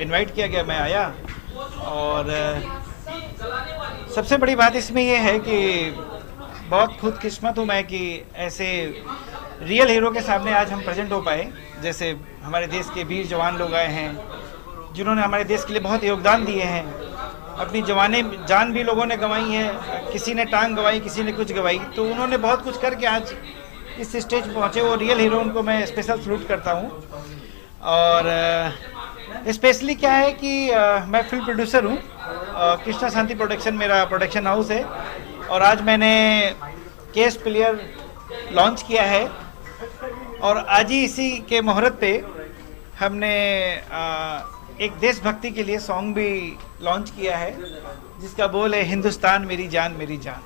Invite किया गया, मैं आया। और सबसे बड़ी बात इसमें ये है कि बहुत खुदकिस्मत हूँ मैं कि ऐसे रियल हीरो के सामने आज हम प्रेजेंट हो पाए। जैसे हमारे देश के वीर जवान लोग आए हैं जिन्होंने हमारे देश के लिए बहुत योगदान दिए हैं। अपनी जान भी लोगों ने गंवाई है, किसी ने टांग गंवाई, किसी ने कुछ गंवाई, तो उन्होंने बहुत कुछ करके आज इस स्टेज पर पहुँचे। वो रियल हीरो, उनको मैं स्पेशल सलूट करता हूँ। और स्पेशली क्या है कि मैं फिल्म प्रोड्यूसर हूँ, कृष्णा शांति प्रोडक्शन मेरा प्रोडक्शन हाउस है। और आज मैंने केस प्लेयर लॉन्च किया है और आज ही इसी के मुहूर्त पे हमने एक देशभक्ति के लिए सॉन्ग भी लॉन्च किया है जिसका बोल है हिंदुस्तान मेरी जान मेरी जान।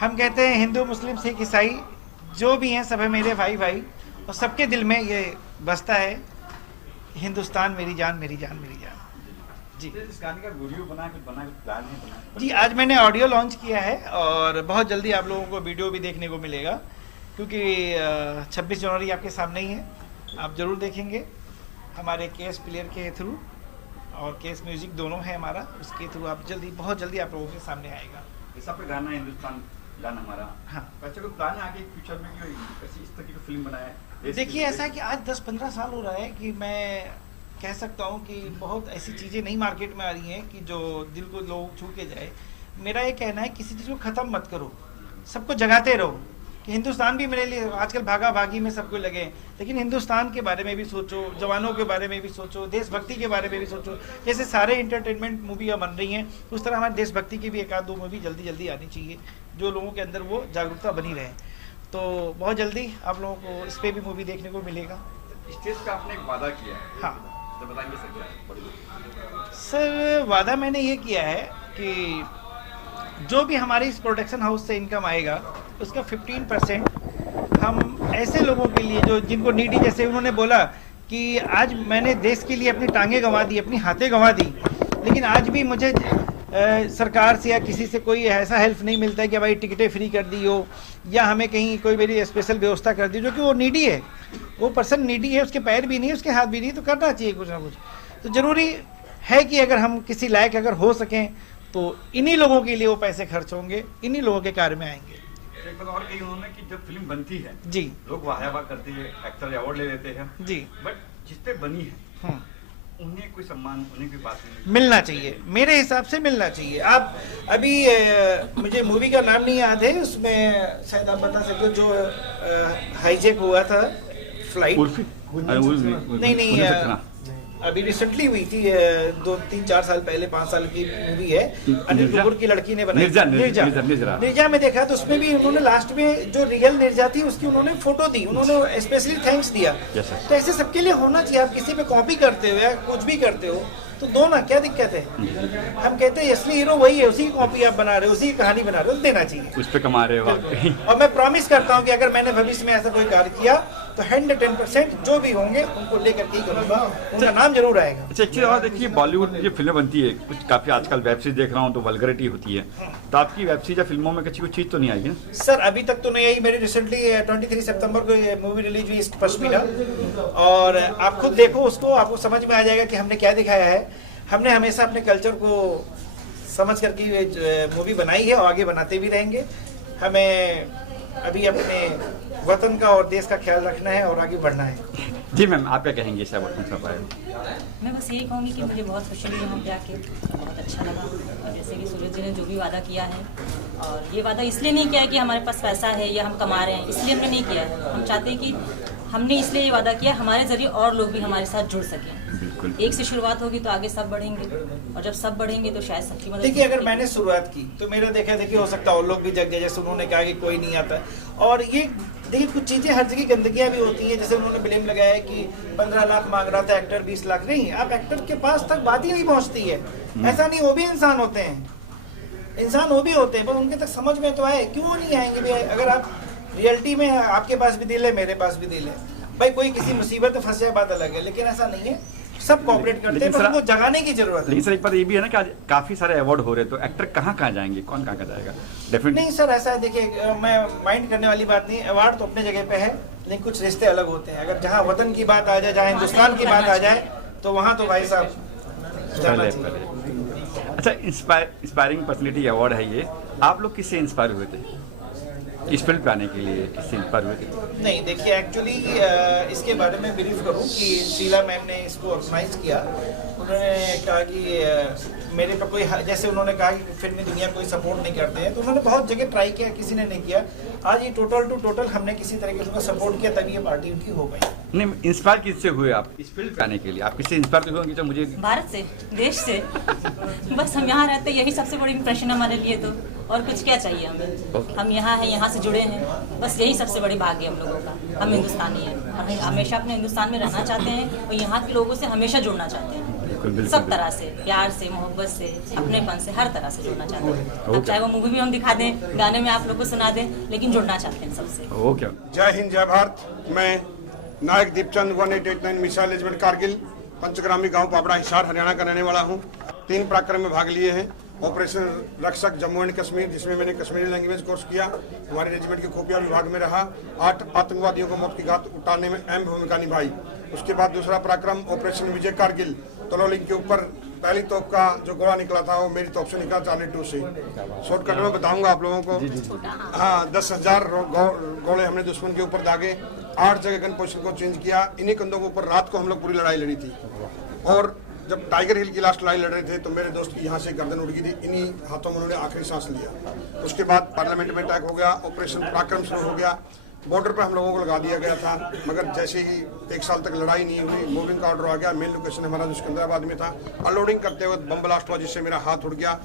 हम कहते हैं हिंदू मुस्लिम सिख ईसाई जो भी हैं सब है मेरे भाई भाई, और सबके दिल में ये बसता है हिंदुस्तान मेरी जान मेरी जान मेरी जान। जी, इस गाने का वीडियो बना प्लान है? जी, आज मैंने ऑडियो लॉन्च किया है और बहुत जल्दी आप लोगों को वीडियो भी देखने को मिलेगा, क्योंकि 26 जनवरी आपके सामने ही है। आप ज़रूर देखेंगे हमारे केस प्लेयर के थ्रू और केस म्यूजिक दोनों है हमारा, उसके थ्रू आप बहुत जल्दी आप लोगों के सामने आएगा। जैसा पे गाना हिंदुस्तान गाना हमारा, हाँ, बच्चे को प्लान है आगे फ्यूचर में कि इस तरह की फिल्म बनाए? देखिए ऐसा है कि आज 10-15 साल हो रहा है कि मैं कह सकता हूँ कि बहुत ऐसी चीज़ें नई मार्केट में आ रही हैं कि जो दिल को लोग छू के जाए। मेरा ये कहना है किसी चीज़ को ख़त्म मत करो, सबको जगाते रहो कि हिंदुस्तान भी मेरे लिए आजकल भागा भागी में सबको लगे, लेकिन हिंदुस्तान के बारे में भी सोचो, जवानों के बारे में भी सोचो, देशभक्ति के बारे में भी सोचो। जैसे सारे इंटरटेनमेंट मूवियाँ बन रही हैं उस तरह हमारी देशभक्ति की भी 1-2 मूवी जल्दी जल्दी आनी चाहिए, जो लोगों के अंदर वो जागरूकता बनी रहे। तो बहुत जल्दी आप लोगों को इस पर भी मूवी देखने को मिलेगा। स्टेज पे आपने एक वादा किया है, हाँ तो बताएंगे सर क्या? सर, वादा मैंने ये किया है कि जो भी हमारे इस प्रोडक्शन हाउस से इनकम आएगा उसका 15% हम ऐसे लोगों के लिए जो जिनको नीडी, जैसे उन्होंने बोला कि आज मैंने देश के लिए अपनी टांगें गंवा दी, अपनी हाथें गंवा दी, लेकिन आज भी मुझे सरकार से या किसी से कोई ऐसा हेल्प नहीं मिलता है कि भाई टिकटें फ्री कर दी हो या हमें कहीं कोई मेरी स्पेशल व्यवस्था कर दी, जो कि वो नीडी है, वो पर्सन नीडी है, उसके पैर भी नहीं, उसके हाथ भी नहीं, तो करना चाहिए कुछ ना कुछ। तो ज़रूरी है कि अगर हम किसी लायक अगर हो सकें तो इन्हीं लोगों के लिए वो पैसे खर्च होंगे, इन्हीं लोगों के कार्य में आएंगे। एक बात और कही उन्होंने कि जब फिल्म बनती है जी, लोग वाह करते हैं, एक्टर अवार्ड ले लेते हैं जी, बट जिस पे बनी है उन्हें कोई सम्मान, उन्हें कोई बात नहीं मिलना चाहिए, मेरे हिसाब से मिलना चाहिए। आप अभी मुझे मूवी का नाम नहीं याद है, उसमें शायद आप बता सकते हो जो हाईजैक हुआ था फ्लाइट, नहीं अभी रिसेंटली हुई थी 2-3-4 साल पहले, 5 साल की मूवी है, अनिल कपूर की लड़की ने बनाई, निर्जा में देखा तो उसमें भी उन्होंने लास्ट में जो रियल निर्जा थी उसकी उन्होंने फोटो दी, उन्होंने स्पेशली थैंक्स दिया। तो ऐसे सबके लिए होना चाहिए। आप किसी पे कॉपी करते हो या कुछ भी करते हो तो दो ना, क्या दिक्कत है? हम कहते हैं असली हीरो वही है, उसी की कॉपी आप बना रहे हो, उसी की कहानी बना रहे हो, देना चाहिए, उस पे कमा रहे हो। और मैं प्रॉमिस करता हूँ कि अगर मैंने भविष्य में ऐसा कोई कार्य किया तो 110% जो भी होंगे उनको लेकर के ही करूँगा, उनका नाम जरूर आएगा। अच्छा, एक्चुअली और देखिए बॉलीवुड में जो फिल्में बनती है कुछ काफी आजकल वेब सीरीज देख रहा हूँ तो वल्गरिटी होती है, तो आपकी वेब सीरीज या फिल्मों में कुछ चीज तो नहीं आएगी ना? सर अभी तक तो नहीं आई। मेरी रिसेंटली 23 सितंबर को ये मूवी रिलीज हुई ईस्ट पश्मीना, और आप खुद देखो उसको, आपको समझ में आ जाएगा कि हमने क्या दिखाया है। हमने हमेशा अपने कल्चर को समझ करके ये मूवी बनाई है और आगे बनाते भी रहेंगे। हमें अभी अपने वतन का और देश का ख्याल रखना है और आगे बढ़ना है। जी मैम, आप क्या कहेंगे इस अवार्ड में? मैं बस यही कहूँगी कि मुझे बहुत खुशी हुई यहाँ पे आके, बहुत अच्छा लगा। और जैसे कि सूरज जी ने जो भी वादा किया है, और ये वादा इसलिए नहीं किया है कि हमारे पास पैसा है या हम कमा रहे हैं, इसलिए हमने नहीं किया है। हम चाहते हैं कि हमने इसलिए ये वादा किया हमारे जरिए और लोग भी हमारे साथ जुड़ सकें। बिल्कुल, एक से शुरुआत होगी तो आगे सब बढ़ेंगे, और जब सब बढ़ेंगे तो शायद सबकी मदद। देखिए अगर मैंने शुरुआत की तो मेरा देखिए हो सकता है और लोग भी जग जाए, जैसे उन्होंने कहा कि कोई नहीं आता। और ये देखिए कुछ चीज़ें हर जगह गंदगियाँ भी होती हैं, जैसे उन्होंने ब्लेम लगाया है कि 15 लाख मांग रहा था एक्टर, 20 लाख नहीं। आप एक्टर के पास तक बात ही नहीं पहुँचती है, ऐसा नहीं, वो भी इंसान होते हैं, इंसान वो भी होते हैं, पर उनके तक समझ में तो आए, क्यों नहीं आएंगे भैया? अगर आप रियलिटी में आपके पास भी दिल है, मेरे पास भी दिल है भाई, कोई किसी मुसीबत में फंस जाए बात अलग है, लेकिन ऐसा नहीं है, सब कोऑपरेट करते हैं, पर उनको जगाने की जरूरत है। लेकिन सर एक बात ये भी है ना कि आज काफी सारे अवार्ड हो रहे हैं, तो एक्टर कहाँ जाएंगे, कौन कहाँ जाएगा? डेफिनेटली नहीं सर, ऐसा है, देखिए मैं माइंड करने वाली बात नहीं, अवार्ड तो अपने जगह पे है, लेकिन कुछ रिश्ते अलग होते हैं। अगर जहाँ वतन की बात आ जाए, जहाँ हिंदुस्तान की बात आ जाए तो वहाँ तो भाई साहब जाना पहले चाहिए। पहले अच्छा, इंस्पायरिंग पर्सनैलिटी अवार्ड है ये, आप लोग किससे इंस्पायर हुए थे इस फील्ड पे आने के लिए, किससे इंस्पायर हुए थे? नहीं देखिए, एक्चुअली इसके बारे में ब्रीफ करूं कि शीला मैम ने इसको ऑर्गेनाइज किया। उन्होंने कहा कि मेरे पर कोई, जैसे उन्होंने कहा कि फिल्मी दुनिया कोई सपोर्ट नहीं करते हैं, तो उन्होंने बहुत जगह ट्राई किया, किसी ने नहीं किया। आज ये टोटल टू टोटल हमने किसी तरीके से सपोर्ट किया, तभी ये पार्टी उनकी हो गई। नहीं, इंस्पायर किससे हुए आप इस फील्ड पे आने के लिए? आप किससे इंस्पायर हुए कि मुझे भारत से, देश से। बस हम यहाँ रहते, यही सबसे बड़ी इम्प्रेशन हमारे लिए, तो और कुछ क्या चाहिए हमें। हम यहाँ हैं, यहाँ से जुड़े हैं, बस यही सबसे बड़ी भाग्य हम लोगों का। हम हिंदुस्तानी हैं, हम हमेशा अपने हिंदुस्तान में रहना चाहते हैं और यहाँ के लोगों से हमेशा जुड़ना चाहते हैं। सब तरह से, प्यार से, मोहब्बत से, अपनेपन से, हर तरह से जुड़ना चाहते हैं। अब चाहे वो मूवी भी हम दिखा दें, गाने में आप लोग को सुना दें, लेकिन जुड़ना चाहते हैं सबसे। ओके। जय हिंद, जय भारत। मैं नायक दीपचंद 1889 मिसाइल रेजिमेंट कारगिल, पंचग्रामी गांव पापड़ा, हिसार, हरियाणा का रहने वाला हूं। 3 पराक्रम में भाग लिए हैं। ऑपरेशन रक्षक जम्मू एंड कश्मीर, जिसमें मैंने कश्मीरी लैंग्वेज कोर्स किया, हमारे रेजिमेंट के खुफिया विभाग में रहा। 8 आतंकवादियों को मौत की घात उतारने में अहम भूमिका निभाई। उसके बाद दूसरा पराक्रम ऑपरेशन विजय कारगिल, तलोलिंग के ऊपर पहली तोप का जो गोला निकला था वो मेरी तोप से निकला, चार्ली 2 से। शॉर्टकट में बताऊंगा आप लोगों को। हाँ, 10,000 गोले हमने दुश्मन के ऊपर दागे। 8 जगह गन पोजिशन को चेंज किया। इन्हीं कंधों के ऊपर रात को हम लोग पूरी लड़ाई लड़ी थी। और जब टाइगर हिल की लास्ट लड़ाई लड़ रहे थे तो मेरे दोस्त की यहाँ से गर्दन उड़ गई थी। इन्हीं हाथों में उन्होंने आखिरी सांस लिया। उसके बाद पार्लियामेंट में अटैक हो गया, ऑपरेशन पराक्रम शुरू हो गया। बॉर्डर पर हम लोगों को लगा दिया गया था, मगर जैसे ही 1 साल तक लड़ाई नहीं हुई, मूविंग का ऑर्डर आ गया। मेन लोकेशन हमारा जो सिकंदराबाद में था। अनलोडिंग करते हुए बम ब्लास्ट हुआ, जिससे मेरा हाथ उड़ गया।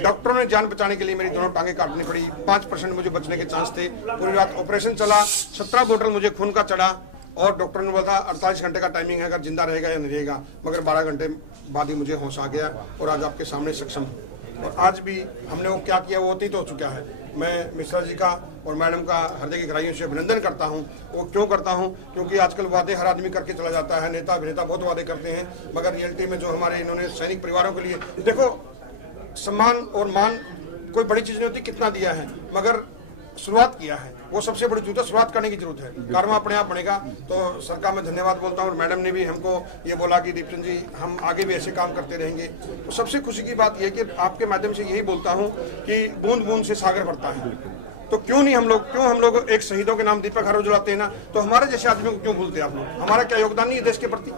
डॉक्टरों ने जान बचाने के लिए मेरी दोनों टांगे काटनी पड़ी। 5% मुझे बचने के चांस थे। पूरी रात ऑपरेशन चला। 17 बोतल मुझे खून का चढ़ा और डॉक्टर ने बोला 48 घंटे का टाइमिंग है, अगर जिंदा रहेगा या नहीं रहेगा। मगर 12 घंटे बाद ही मुझे होश आ गया और आज आपके सामने सक्षम हूँ। और आज भी हमने वो क्या किया वो अतीत हो चुका है। मैं मिश्रा जी का और मैडम का हृदय की गहराइयों से अभिनंदन करता हूं। वो क्यों करता हूं? क्योंकि आजकल वादे हर आदमी करके चला जाता है। नेता अभिनेता बहुत वादे करते हैं, मगर रियलिटी में जो हमारे इन्होंने सैनिक परिवारों के लिए, देखो, सम्मान और मान कोई बड़ी चीज नहीं होती, कितना दिया है, मगर शुरुआत किया है, वो सबसे बड़ी चीज है। शुरुआत करने की जरूरत है, कर्म अपने आप बनेगा। तो सर का मैं धन्यवाद बोलता हूँ। और मैडम ने भी हमको ये बोला कि दीपचंद जी, हम आगे भी ऐसे काम करते रहेंगे। तो सबसे खुशी की बात यह कि आपके माध्यम से यही बोलता हूँ कि बूंद बूंद से सागर भरता है। तो क्यों हम लोग एक शहीदों के नाम दीपक हर रोज जलाते हैं ना, तो हमारे जैसे आदमियों को क्यों भूलते हैं आप लोग? हमारा क्या योगदान नहीं है देश के प्रति?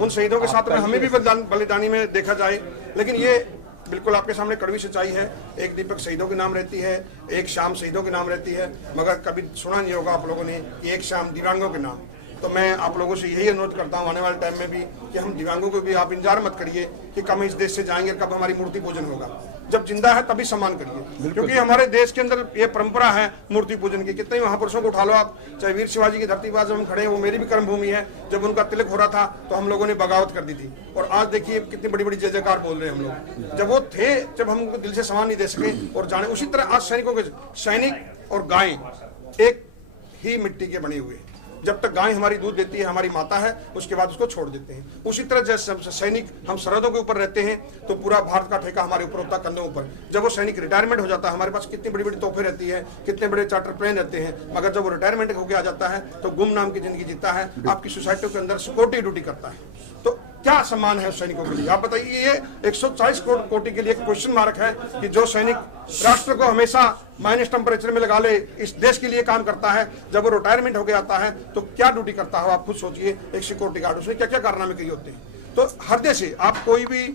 उन शहीदों के साथ में हमें भी बलिदानी में देखा जाए। लेकिन ये बिल्कुल आपके सामने कड़वी सच्चाई है। एक दीपक शहीदों के नाम रहती है, एक शाम शहीदों के नाम रहती है, मगर कभी सुना नहीं होगा आप लोगों ने कि एक शाम दिव्यांगों के नाम। तो मैं आप लोगों से यही अनुरोध करता हूं आने वाले टाइम में भी कि हम दिव्यांगों को भी आप इंतजार मत करिए कि कब इस देश से जाएंगे, कब हमारी मूर्ति पूजन होगा। जब जिंदा है तभी सम्मान करिए, क्योंकि हमारे देश के अंदर ये परंपरा है मूर्ति पूजन की। कितने महापुरुषों को उठा लो आप, चाहे वीर शिवाजी की धरती पर हम खड़े हैं, वो मेरी भी कर्म भूमि है। जब उनका तिलक हो रहा था तो हम लोगों ने बगावत कर दी थी, और आज देखिए कितनी बड़ी बड़ी जय जयकार बोल रहे हैं हम लोग। जब वो थे, जब हम उनको दिल से सम्मान नहीं दे सके और जाने, उसी तरह आज सैनिकों के, सैनिक और गाय एक ही मिट्टी के बने हुए हैं। जब तक गाय हमारी दूध देती है, हमारी माता है, उसके बाद उसको छोड़ देते हैं। उसी तरह जैसे सैनिक हम सरहदों के ऊपर रहते हैं तो पूरा भारत का ठेका हमारे ऊपर होता है, कंधों ऊपर। जब वो सैनिक रिटायरमेंट हो जाता है, हमारे पास कितनी बड़ी बड़ी तोहफे रहती है, कितने बड़े चार्टर प्लेन रहते हैं, मगर जब वो रिटायरमेंट होकर आ जाता है तो गुम नाम की जिंदगी जीता है, आपकी सोसाइटियों के अंदर सिक्योरिटी ड्यूटी करता है। तो क्या सम्मान है उस सैनिकों के लिए? आप बताइए। ये 140 कोटि के लिए क्वेश्चन मार्क है कि जो सैनिक राष्ट्र को हमेशा माइनस टेम्परेचर में लगा ले, इस देश के लिए काम करता है, जब वो रिटायरमेंट होकर आता है तो क्या ड्यूटी करता है आप खुद सोचिए। एक सिक्योरिटी गार्ड, उसने क्या क्या कारनामे किए होते हैं। तो हृदय से आप कोई भी,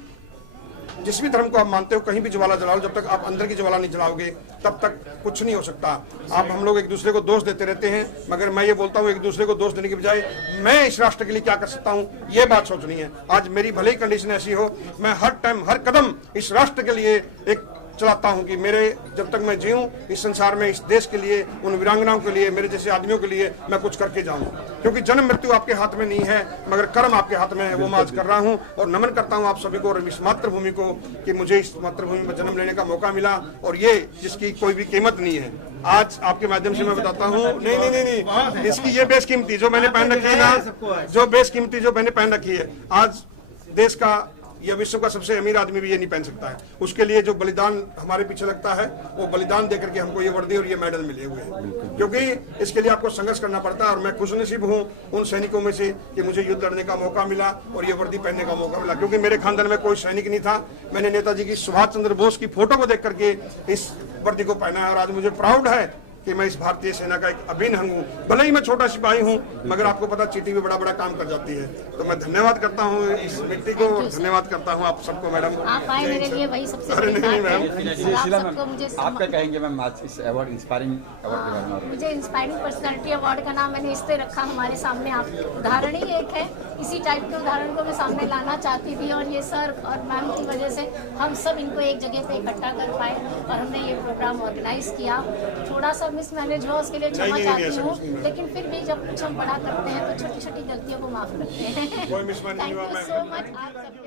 जिस भी धर्म को आप मानते हो, कहीं भी ज्वाला जलाओ, जब तक आप अंदर की ज्वाला नहीं जलाओगे तब तक कुछ नहीं हो सकता। आप हम लोग एक दूसरे को दोष देते रहते हैं, मगर मैं ये बोलता हूँ एक दूसरे को दोष देने की बजाय मैं इस राष्ट्र के लिए क्या कर सकता हूँ, ये बात सोचनी है। आज मेरी भले ही कंडीशन ऐसी हो, मैं हर टाइम हर कदम इस राष्ट्र के लिए एक चलाता हूं कि मेरे जब तक मैं जीऊं इस संसार में, इस देश के लिए, उन वीरांगनाओं के लिए, मेरे जैसे आदमियों के लिए मैं कुछ करके जाऊं। क्योंकि जन्म मृत्यु आपके हाथ में नहीं है, मगर कर्म आपके हाथ में है। वो मैं आज कर रहा हूं और नमन करता हूं आप सभी को और इस मातृभूमि को कि मुझे इस मातृभूमि में जन्म लेने का मौका मिला, और ये जिसकी कोई भी कीमत नहीं है। आज आपके माध्यम से मैं बताता हूँ, नहीं, इसकी ये बेशकीमती जो मैंने पहन रखी है ना, जो बेशकीमती जो मैंने पहन रखी है, आज देश का यह विश्व का सबसे अमीर आदमी भी ये नहीं पहन सकता है। उसके लिए जो बलिदान हमारे पीछे लगता है, वो बलिदान देकर के हमको ये वर्दी और ये मेडल मिले हुए हैं, क्योंकि इसके लिए आपको संघर्ष करना पड़ता है। और मैं खुशनसीब हूँ उन सैनिकों में से कि मुझे युद्ध लड़ने का मौका मिला और ये वर्दी पहनने का मौका मिला, क्योंकि मेरे खानदान में कोई सैनिक नहीं था। मैंने नेताजी की सुभाष चंद्र बोस की फोटो को देख करके इस वर्दी को पहना है और आज मुझे प्राउड है कि मैं इस भारतीय सेना का एक अभिन्न अंग हूँ। भले ही मैं छोटा सिपाही हूँ, मगर आपको पता चीटी भी बड़ा बड़ा काम कर जाती है। तो मैं धन्यवाद करता हूँ इस मिट्टी को, धन्यवाद करता हूँ आप सबको। मैडम आप आए मेरे लिए वही सबसे अरे बड़ी नहीं बात है। मैम, और आप सबको मुझे आप क्या कहेंगे मैम आज इस अवार्ड इंस्पायरिंग अवार्ड के बारे में? मुझे इंस्पायरिंग पर्सनालिटी अवार्ड का नाम मैंने इसलिए रखा, हमारे सामने आप उदाहरण ही एक है। इसी टाइप के उदाहरण को मैं सामने लाना चाहती थी और ये सर और मैम की वजह से हम सब इनको एक जगह पे इकट्ठा कर पाए और हमने ये प्रोग्राम ऑर्गेनाइज किया। थोड़ा सा मिसमैनेज हुआ, उसके लिए क्षमा चाहती हूँ, लेकिन फिर भी जब कुछ हम बड़ा करते हैं तो छोटी छोटी गलतियों को माफ करते हैं। कोई मिसमैनेज नहीं हुआ thank you ma'am. So much आप सबके